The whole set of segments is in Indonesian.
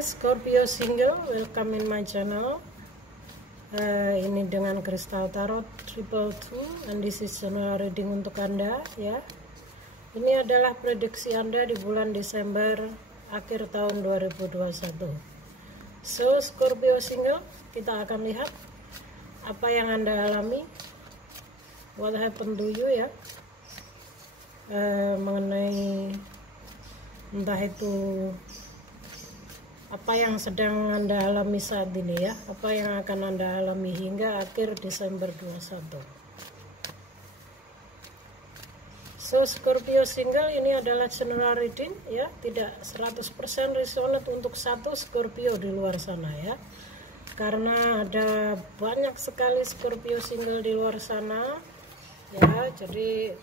Scorpio single, welcome in my channel. Ini dengan Crystal Tarot Triple Two, and this is general reading untuk Anda ya. Ini adalah prediksi Anda di bulan Desember akhir tahun 2021. So Scorpio single, kita akan lihat apa yang Anda alami, what happened to you ya, mengenai entah itu apa yang sedang Anda alami saat ini ya, apa yang akan Anda alami hingga akhir Desember 21. So Scorpio single, ini adalah general reading ya, tidak 100% resonate untuk satu Scorpio di luar sana ya, karena ada banyak sekali Scorpio single di luar sana ya, jadi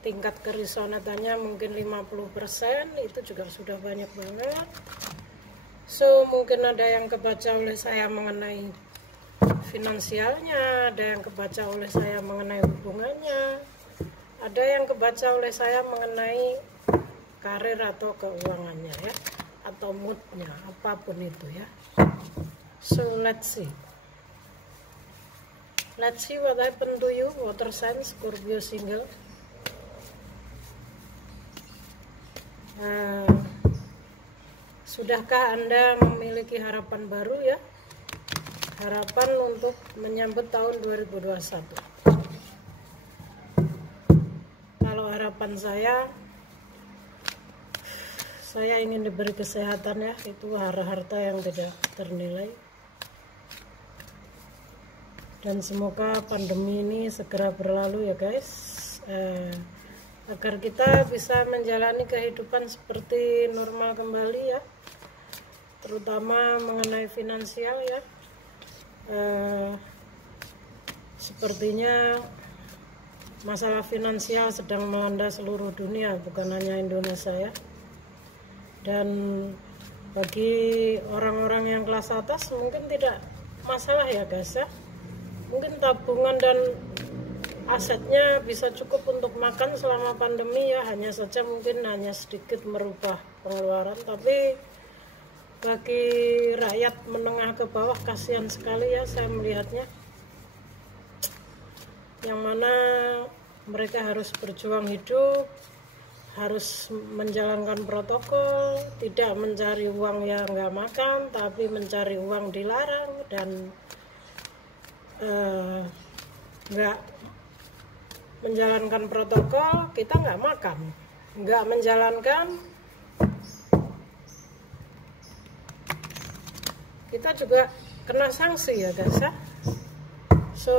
tingkat keresonatannya mungkin 50%, itu juga sudah banyak banget. So mungkin ada yang kebaca oleh saya mengenai finansialnya, ada yang kebaca oleh saya mengenai hubungannya, ada yang kebaca oleh saya mengenai karir atau keuangannya ya, atau moodnya, apapun itu ya. So let's see what happened to you, water sign Scorpio single. Sudahkah Anda memiliki harapan baru ya? Harapan untuk menyambut tahun 2021. Kalau harapan saya ingin diberi kesehatan ya, itu harta yang tidak ternilai. Dan semoga pandemi ini segera berlalu ya guys, agar kita bisa menjalani kehidupan seperti normal kembali ya, terutama mengenai finansial ya. Sepertinya masalah finansial sedang melanda seluruh dunia, bukan hanya Indonesia ya. Dan bagi orang-orang yang kelas atas mungkin tidak masalah ya guys ya, mungkin tabungan dan asetnya bisa cukup untuk makan selama pandemi ya, hanya saja mungkin hanya sedikit merubah pengeluaran. Tapi bagi rakyat menengah ke bawah kasihan sekali ya saya melihatnya, yang mana mereka harus berjuang hidup, harus menjalankan protokol, tidak mencari uang yang nggak makan, tapi mencari uang dilarang, dan nggak menjalankan protokol kita nggak makan, nggak menjalankan kita juga kena sanksi ya guys ya. So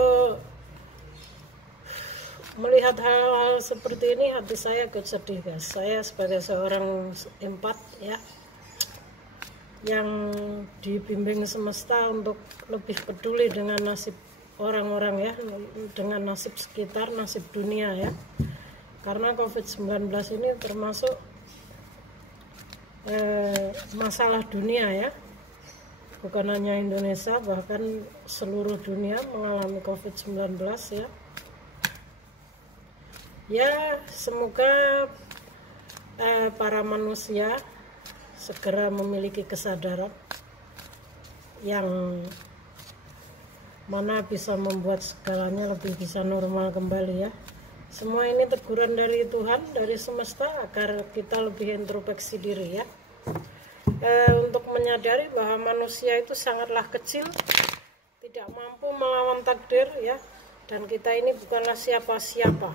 melihat hal-hal seperti ini hati saya agak sedih guys. Saya sebagai seorang empat ya, yang dibimbing semesta untuk lebih peduli dengan nasib orang-orang ya, dengan nasib sekitar, nasib dunia ya, karena COVID-19 ini termasuk masalah dunia ya, bukan hanya Indonesia, bahkan seluruh dunia mengalami COVID-19 ya. Ya semoga para manusia segera memiliki kesadaran yang mana bisa membuat segalanya lebih bisa normal kembali ya. Semua ini teguran dari Tuhan, dari semesta, agar kita lebih introspeksi diri ya, untuk menyadari bahwa manusia itu sangatlah kecil, tidak mampu melawan takdir ya, dan kita ini bukanlah siapa-siapa.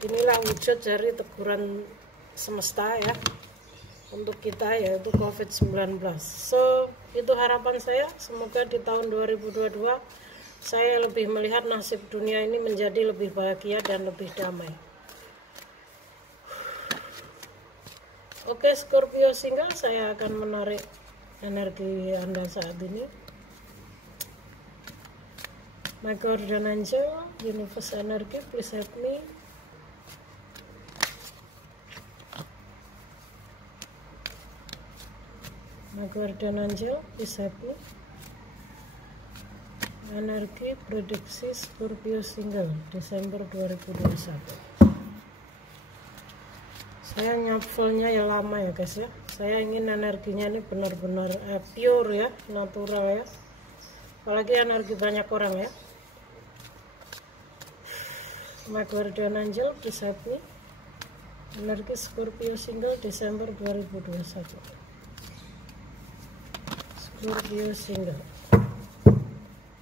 Inilah wujud dari teguran semesta ya untuk kita, yaitu COVID-19. So itu harapan saya, semoga di tahun 2022 saya lebih melihat nasib dunia ini menjadi lebih bahagia dan lebih damai. Oke Scorpio single, saya akan menarik energi Anda saat ini. My guardian angel, universe energy, please help me. My guardian angel, please help me. Energi prediksi Scorpio single Desember 2021. So Saya nyafulnya ya lama ya guys ya. Saya ingin energinya ini benar-benar pure ya, natural ya. Apalagi energi banyak orang ya. My Guardian Angel, please help me. Energi Scorpio single Desember 2021. Scorpio single.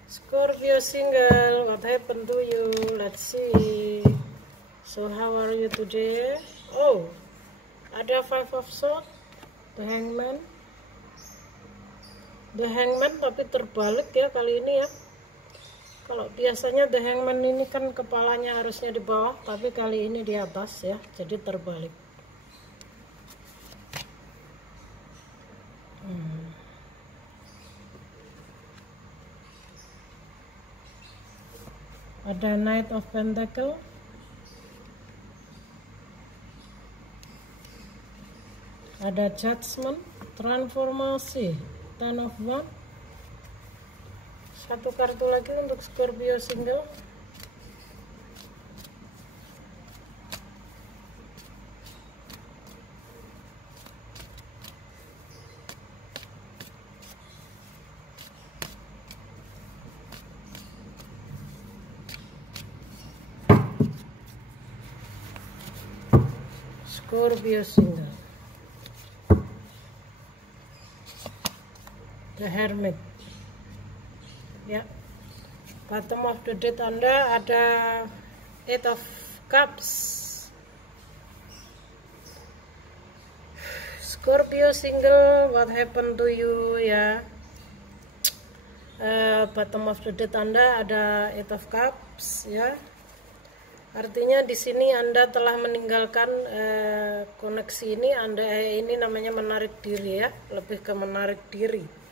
Scorpio single, what happened to you? Let's see. So how are you today? Oh, ada Five of Swords, The Hangman. The Hangman tapi terbalik ya kali ini ya. Kalau biasanya The Hangman ini kan kepalanya harusnya di bawah, tapi kali ini di atas ya, jadi terbalik. Ada Knight of Pentacle, ada Judgment, Transformasi, Ten of Wands. Satu kartu lagi untuk Scorpio single. Scorpio single. The Hermit. Ya, bottom of the deck Anda ada Eight of Cups. Scorpio single, what happened to you ya? Bottom of the deck Anda ada Eight of Cups ya. Artinya di sini Anda telah meninggalkan koneksi ini. Ini namanya menarik diri ya, lebih ke menarik diri.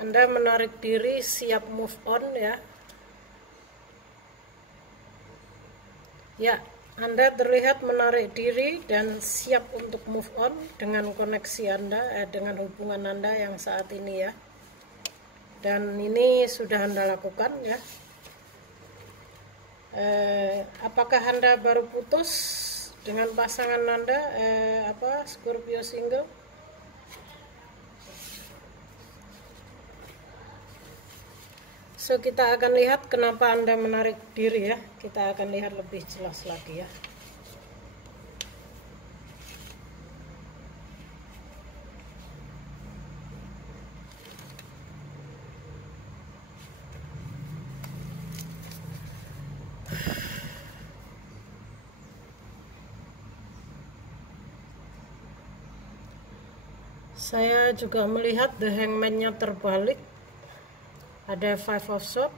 Anda menarik diri, siap move on ya. Ya, Anda terlihat menarik diri dan siap untuk move on dengan koneksi Anda, dengan hubungan Anda yang saat ini ya. Dan ini sudah Anda lakukan ya. Apakah Anda baru putus dengan pasangan Anda, Scorpio single? So kita akan lihat kenapa Anda menarik diri ya. Kita akan lihat lebih jelas lagi ya. Saya juga melihat The Hangman-nya terbalik. Ada Five of Swords.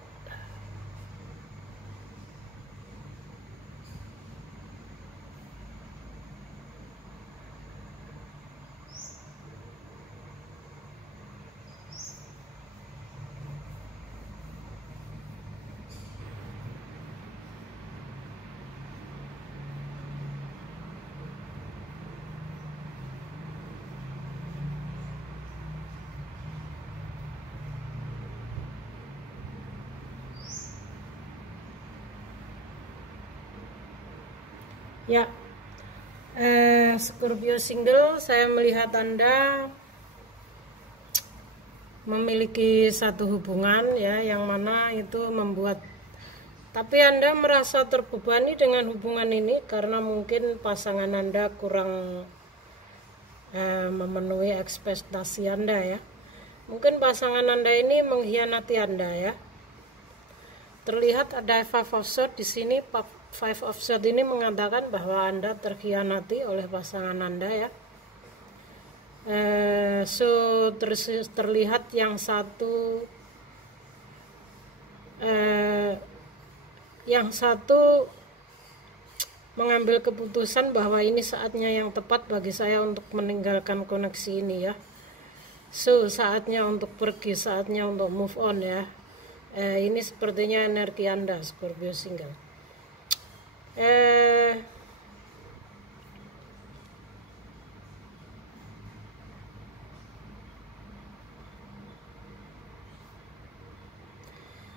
Ya, Scorpio single, saya melihat Anda memiliki satu hubungan ya, yang mana itu membuat, tapi Anda merasa terbebani dengan hubungan ini karena mungkin pasangan Anda kurang memenuhi ekspektasi Anda ya. Mungkin pasangan Anda ini mengkhianati Anda ya. Terlihat ada Five of Swords di sini. Five of Swords ini mengatakan bahwa Anda terkhianati oleh pasangan Anda ya. Terlihat yang satu mengambil keputusan bahwa ini saatnya yang tepat bagi saya untuk meninggalkan koneksi ini ya. Saatnya untuk pergi, saatnya untuk move on ya. Ini sepertinya energi Anda Scorpio single.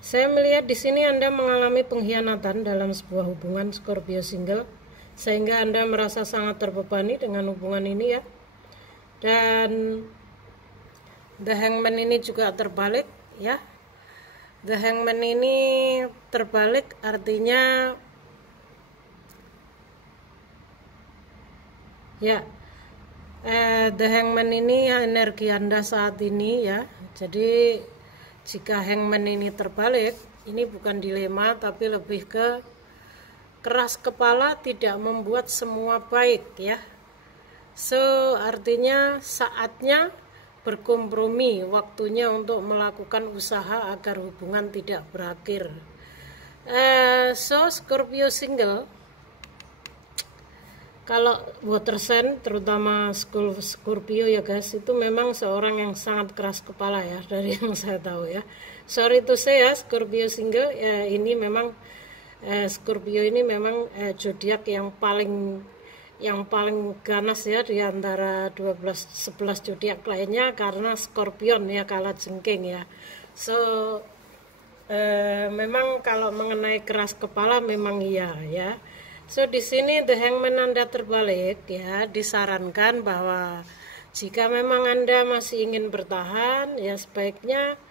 Saya melihat di sini Anda mengalami pengkhianatan dalam sebuah hubungan Scorpio single. sehingga Anda merasa sangat terbebani dengan hubungan ini ya. Dan The Hangman ini juga terbalik ya. The Hangman ini terbalik artinya ya, The Hangman ini energi Anda saat ini ya. Jadi jika Hangman ini terbalik, ini bukan dilema tapi lebih ke keras kepala, tidak membuat semua baik ya. So artinya saatnya berkompromi, waktunya untuk melakukan usaha agar hubungan tidak berakhir. So Scorpio single, kalau water sign terutama Scorpio ya guys, itu memang seorang yang sangat keras kepala ya, dari yang saya tahu ya. Sorry to say ya, Scorpio single ya, ini memang Scorpio ini memang zodiak yang paling ganas ya di antara 11 zodiak lainnya, karena Scorpion ya kalah jengking ya. So memang kalau mengenai keras kepala memang iya ya. So di sini The Hangman Anda terbalik ya, disarankan bahwa jika memang Anda masih ingin bertahan ya, sebaiknya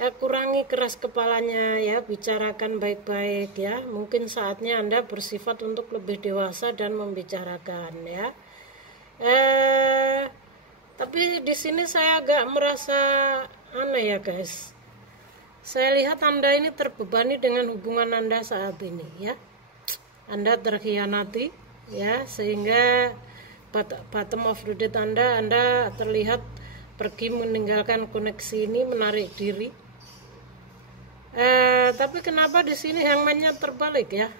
kurangi keras kepalanya ya, bicarakan baik-baik ya. Mungkin saatnya Anda bersifat untuk lebih dewasa dan membicarakan ya. Tapi di sini saya agak merasa aneh ya guys. Saya lihat Anda ini terbebani dengan hubungan Anda saat ini ya. Anda terkhianati ya, sehingga bottom of the date Anda terlihat pergi meninggalkan koneksi ini, menarik diri. Tapi kenapa di sini Hangman-nya terbalik ya?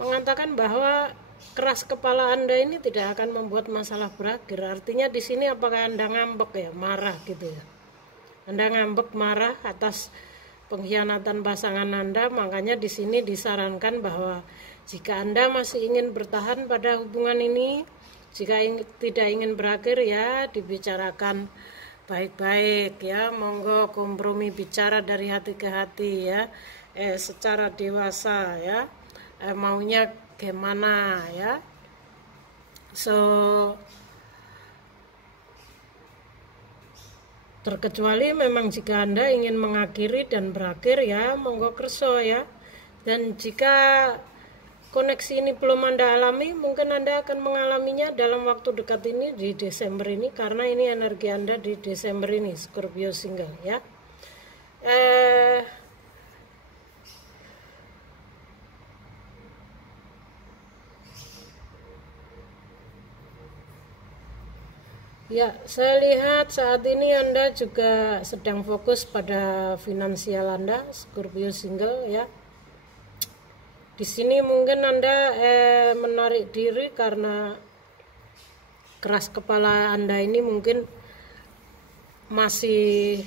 Mengatakan bahwa keras kepala Anda ini tidak akan membuat masalah berakhir. Artinya di sini apakah Anda ngambek ya, marah gitu ya? Anda ngambek, marah atas pengkhianatan pasangan Anda. Makanya di sini disarankan bahwa jika Anda masih ingin bertahan pada hubungan ini, jika tidak ingin berakhir ya, dibicarakan baik-baik ya, monggo kompromi, bicara dari hati ke hati ya, secara dewasa ya, maunya gimana ya. So terkecuali memang jika Anda ingin mengakhiri dan berakhir ya, monggo kerso ya. Dan jika koneksi ini belum Anda alami, mungkin Anda akan mengalaminya dalam waktu dekat ini, di Desember ini, karena ini energi Anda di Desember ini, Scorpio single ya. Ya, saya lihat saat ini Anda juga sedang fokus pada finansial Anda, Scorpio single ya. Di sini mungkin Anda menarik diri karena keras kepala Anda ini mungkin masih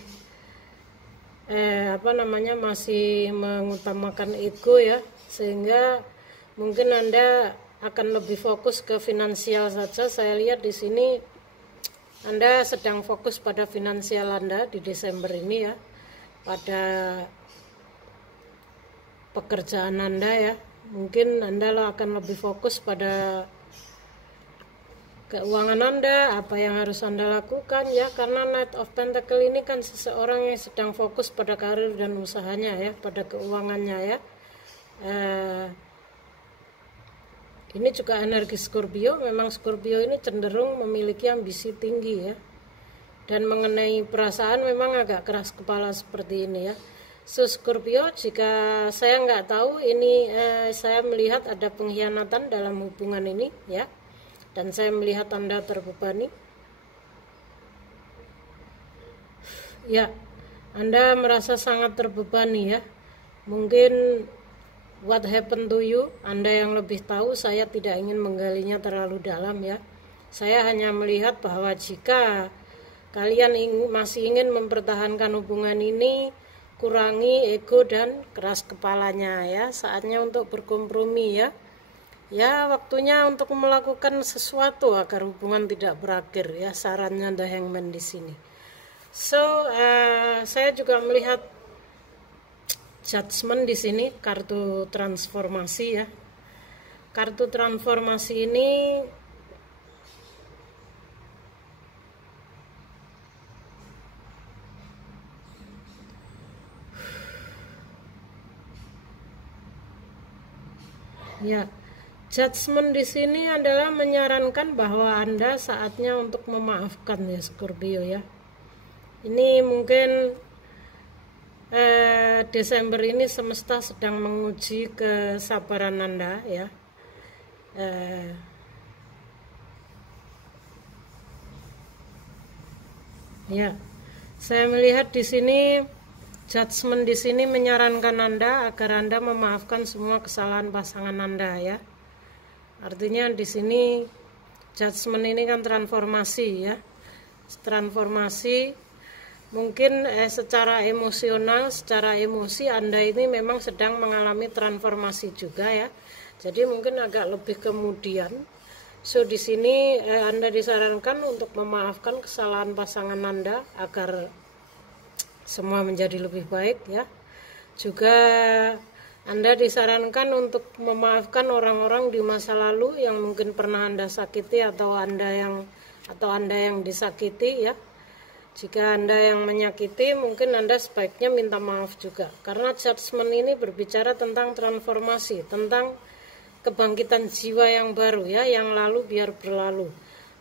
masih mengutamakan ego ya, sehingga mungkin Anda akan lebih fokus ke finansial saja. Saya lihat di sini Anda sedang fokus pada finansial Anda di Desember ini ya, pada pekerjaan Anda ya. Mungkin Anda akan lebih fokus pada keuangan Anda, apa yang harus Anda lakukan ya, karena Knight of Pentacle ini kan seseorang yang sedang fokus pada karir dan usahanya ya, pada keuangannya ya. Ini juga energi Scorpio. Memang Scorpio ini cenderung memiliki ambisi tinggi ya, dan mengenai perasaan memang agak keras kepala seperti ini ya. So Scorpio, jika saya nggak tahu ini, saya melihat ada pengkhianatan dalam hubungan ini ya, dan saya melihat Anda terbebani ya. Anda merasa sangat terbebani ya. Mungkin what happened to you, Anda yang lebih tahu. Saya tidak ingin menggalinya terlalu dalam ya. Saya hanya melihat bahwa jika kalian masih ingin mempertahankan hubungan ini, kurangi ego dan keras kepalanya ya. Saatnya untuk berkompromi ya. Ya, waktunya untuk melakukan sesuatu agar hubungan tidak berakhir ya. Sarannya The Hangman di sini. So, saya juga melihat Judgment di sini, kartu transformasi ya. kartu transformasi ini ya, judgment di sini adalah menyarankan bahwa Anda saatnya untuk memaafkan ya Scorpio ya. Ini mungkin Desember ini semesta sedang menguji kesabaran Anda ya. Ya, saya melihat di sini judgment di sini menyarankan Anda agar Anda memaafkan semua kesalahan pasangan Anda ya. Artinya di sini judgment ini kan transformasi ya. Transformasi mungkin secara emosional, secara emosi Anda ini memang sedang mengalami transformasi juga ya. Jadi mungkin agak lebih kemudian. So di sini Anda disarankan untuk memaafkan kesalahan pasangan Anda agar semua menjadi lebih baik ya. Juga Anda disarankan untuk memaafkan orang-orang di masa lalu yang mungkin pernah Anda sakiti atau Anda yang disakiti ya. Jika Anda yang menyakiti, mungkin Anda sebaiknya minta maaf juga. Karena judgment ini berbicara tentang transformasi, tentang kebangkitan jiwa yang baru ya, yang lalu biar berlalu.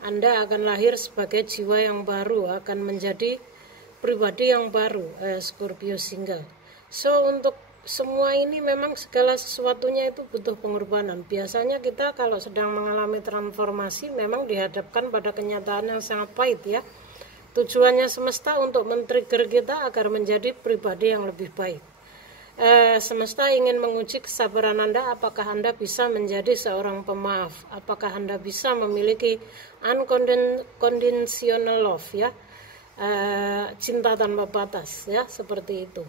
Anda akan lahir sebagai jiwa yang baru, akan menjadi pribadi yang baru, Scorpio single. So untuk semua ini memang segala sesuatunya itu butuh pengorbanan. Biasanya kita kalau sedang mengalami transformasi memang dihadapkan pada kenyataan yang sangat pahit ya. Tujuannya semesta untuk men-trigger kita agar menjadi pribadi yang lebih baik. Semesta ingin menguji kesabaran Anda, apakah Anda bisa menjadi seorang pemaaf, apakah Anda bisa memiliki unconditional love ya, cinta tanpa batas ya, seperti itu.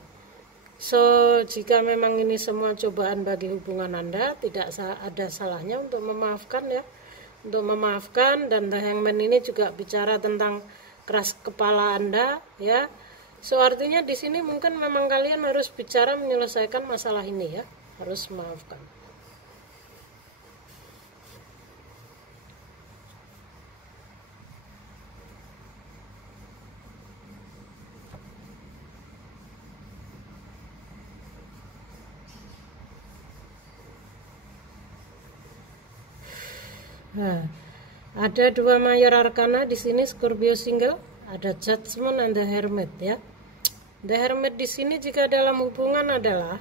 So jika memang ini semua cobaan bagi hubungan Anda, tidak ada salahnya untuk memaafkan ya, untuk memaafkan. Dan The Hangman ini juga bicara tentang keras kepala Anda ya. So artinya di sini mungkin memang kalian harus bicara menyelesaikan masalah ini ya, harus memaafkan. Nah, ada dua mayor arkana di sini Scorpio single, ada Judgment and the Hermit ya. The Hermit di sini jika dalam hubungan adalah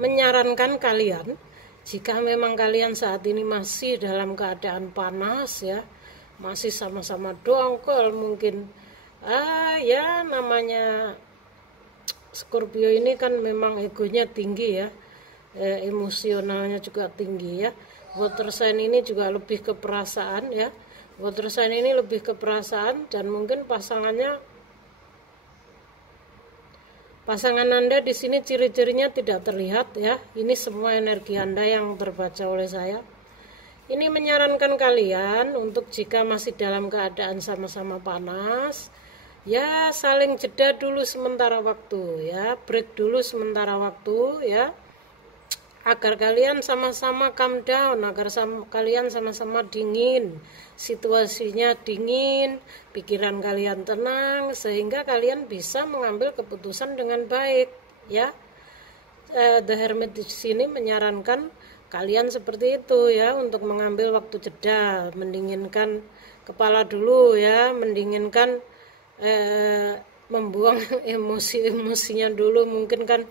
menyarankan kalian jika memang kalian saat ini masih dalam keadaan panas ya, masih sama-sama dongkol mungkin. Ya namanya Scorpio ini kan memang egonya tinggi ya, emosionalnya juga tinggi ya. Water sign ini juga lebih ke perasaan ya. Water sign ini lebih ke perasaan dan mungkin pasangan Anda di sini ciri-cirinya tidak terlihat ya. Ini semua energi Anda yang terbaca oleh saya. Ini menyarankan kalian untuk jika masih dalam keadaan sama-sama panas, ya saling jeda dulu sementara waktu ya, break dulu sementara waktu ya. Agar kalian sama-sama calm down, agar kalian sama-sama dingin, situasinya dingin, pikiran kalian tenang, sehingga kalian bisa mengambil keputusan dengan baik ya. The Hermit di sini menyarankan kalian seperti itu ya, untuk mengambil waktu jeda, mendinginkan kepala dulu ya, mendinginkan membuang emosi-emosinya dulu. Mungkin kan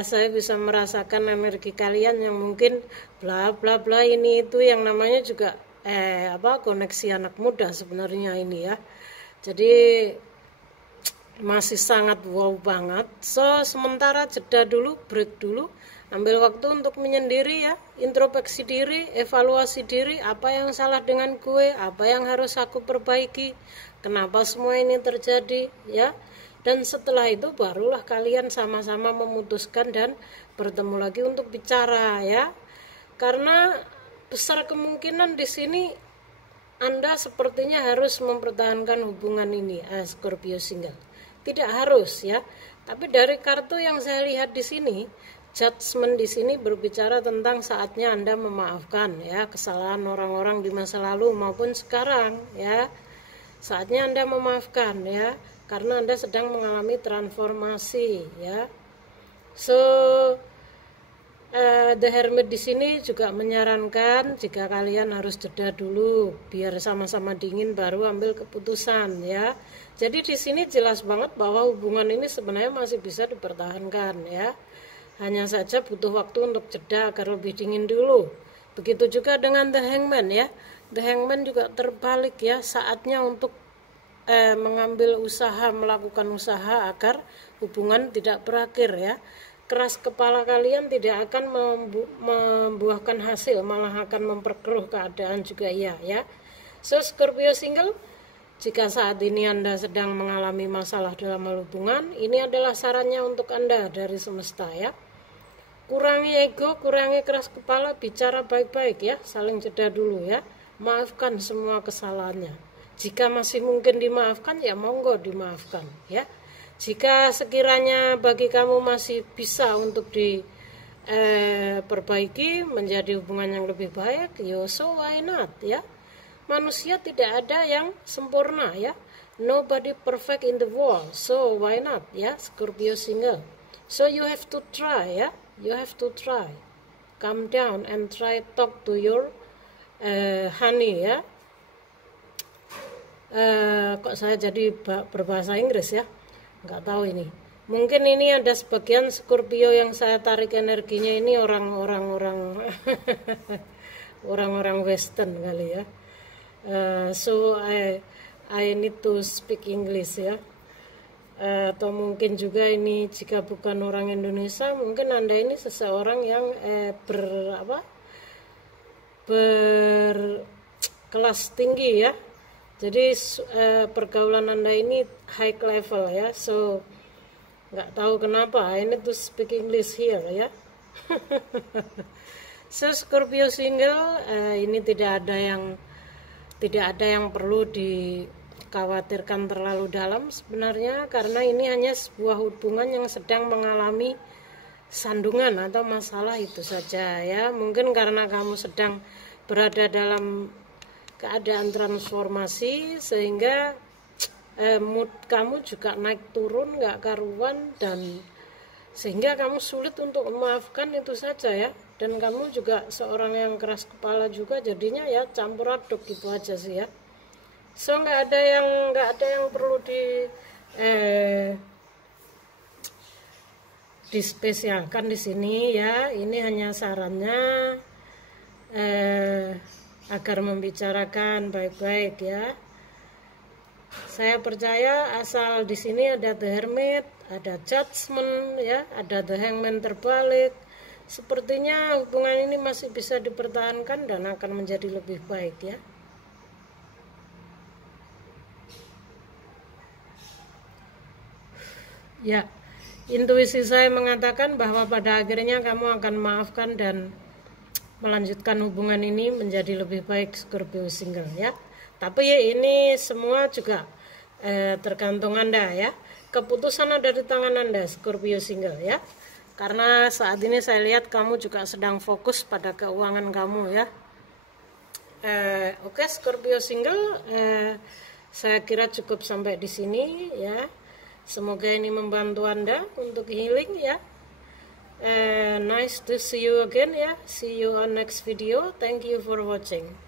saya bisa merasakan energi kalian yang mungkin bla bla bla ini itu, yang namanya juga koneksi anak muda sebenarnya ini ya. Jadi masih sangat wow banget. So sementara jeda dulu, break dulu, ambil waktu untuk menyendiri ya, introspeksi diri, evaluasi diri, apa yang salah dengan gue, apa yang harus aku perbaiki, kenapa semua ini terjadi ya. Dan setelah itu barulah kalian sama-sama memutuskan dan bertemu lagi untuk bicara ya. Karena besar kemungkinan di sini Anda sepertinya harus mempertahankan hubungan ini, Scorpio single. Tidak harus ya. Tapi dari kartu yang saya lihat di sini, Judgment di sini berbicara tentang saatnya Anda memaafkan ya kesalahan orang-orang di masa lalu maupun sekarang ya. Saatnya Anda memaafkan ya, karena Anda sedang mengalami transformasi ya. So The Hermit di sini juga menyarankan jika kalian harus jeda dulu biar sama-sama dingin baru ambil keputusan ya. Jadi di sini jelas banget bahwa hubungan ini sebenarnya masih bisa dipertahankan ya. Hanya saja butuh waktu untuk jeda agar lebih dingin dulu. Begitu juga dengan The Hangman ya. The Hangman juga terbalik ya, saatnya untuk mengambil usaha, melakukan usaha agar hubungan tidak berakhir ya. Keras kepala kalian tidak akan membuahkan hasil, malah akan memperkeruh keadaan juga ya. So Scorpio single, jika saat ini Anda sedang mengalami masalah dalam hubungan, ini adalah sarannya untuk Anda dari semesta ya. Kurangi ego, kurangi keras kepala, bicara baik-baik ya, saling jeda dulu ya. Maafkan semua kesalahannya. Jika masih mungkin dimaafkan ya monggo dimaafkan ya. Jika sekiranya bagi kamu masih bisa untuk diperbaiki menjadi hubungan yang lebih baik, so why not ya. Manusia tidak ada yang sempurna ya. Nobody perfect in the world, so why not ya, Scorpio single. So you have to try ya. You have to try. Calm down and try talk to your honey ya. Kok saya jadi berbahasa Inggris ya? Nggak tahu ini. Mungkin ini ada sebagian Scorpio yang saya tarik energinya ini orang-orang orang-orang Western kali ya. So I need to speak English ya. Atau mungkin juga ini jika bukan orang Indonesia, mungkin Anda ini seseorang yang berkelas tinggi ya. Jadi pergaulan Anda ini high level ya. So nggak tahu kenapa I need to speak English here ya. So Scorpio single, ini tidak ada yang perlu dikhawatirkan terlalu dalam sebenarnya, karena ini hanya sebuah hubungan yang sedang mengalami sandungan atau masalah itu saja ya. Mungkin karena kamu sedang berada dalam keadaan transformasi sehingga mood kamu juga naik turun nggak karuan, dan sehingga kamu sulit untuk memaafkan itu saja ya. Dan kamu juga seorang yang keras kepala juga, jadinya ya campur aduk gitu aja sih ya. So nggak ada yang perlu dispesialkan di sini ya. Ini hanya sarannya agar membicarakan baik-baik ya. Saya percaya asal di sini ada The Hermit, ada Judgment ya, ada The Hangman terbalik. Sepertinya hubungan ini masih bisa dipertahankan dan akan menjadi lebih baik ya. Ya, intuisi saya mengatakan bahwa pada akhirnya kamu akan memaafkan dan melanjutkan hubungan ini menjadi lebih baik, Scorpio single ya. Tapi ya ini semua juga tergantung Anda ya. Keputusan ada di tangan Anda, Scorpio single ya. Karena saat ini saya lihat kamu juga sedang fokus pada keuangan kamu ya. Oke, Scorpio single, saya kira cukup sampai di sini ya. Semoga ini membantu Anda untuk healing ya. Nice to see you again ya. See you on next video. Thank you for watching.